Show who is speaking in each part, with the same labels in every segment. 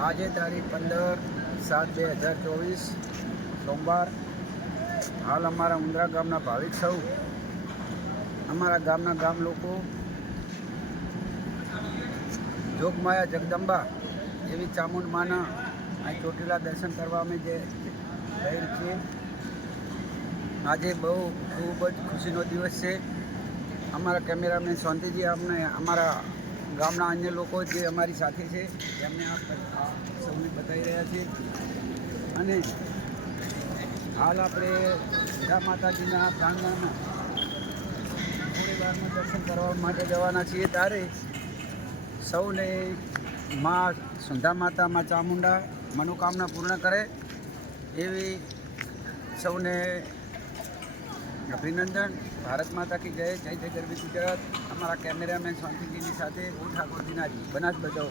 Speaker 1: આજે તારીખ પંદર સાત બે હજાર ચોવીસ, સોમવાર. હાલ અમારા ઉંદરા ગામના ભાવિક સૌ. અમારા ગામના ગામ લોકો. જોગમાયા જગદંબા એવી ચામુંડ માના અહીં ચોટીલા દર્શન કરવા અમે જે ગયેલ છીએ. આજે બહુ ખૂબ જ ખુશીનો દિવસ છે. અમારા કેમેરામેન શાંતિજી અમને અમારા ગામના અન્ય લોકો જે અમારી સાથે છે, એમને આ સૌને બતાવી રહ્યા છે. અને હાલ આપણે સીધા માતાજીના પ્રાંગણમાં થોડી દર્શન કરવા માટે જવાના છીએ. ત્યારે સૌને મા સુંધા માતા, મા ચામુંડા મનોકામના પૂર્ણ કરે એવી સૌને અભિનંદન. ભારત માતા કી જય. જય જય ગરવી ગુજરાત. અમારા કેમેરામેન શાંતિજીની સાથે હું ઠાકોર દિનાજી બનાસ બચાવો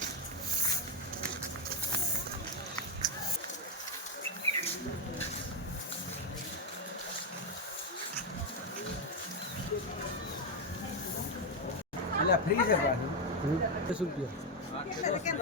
Speaker 1: એટલે ફ્રી છે પાછું.
Speaker 2: દસ રૂપિયા.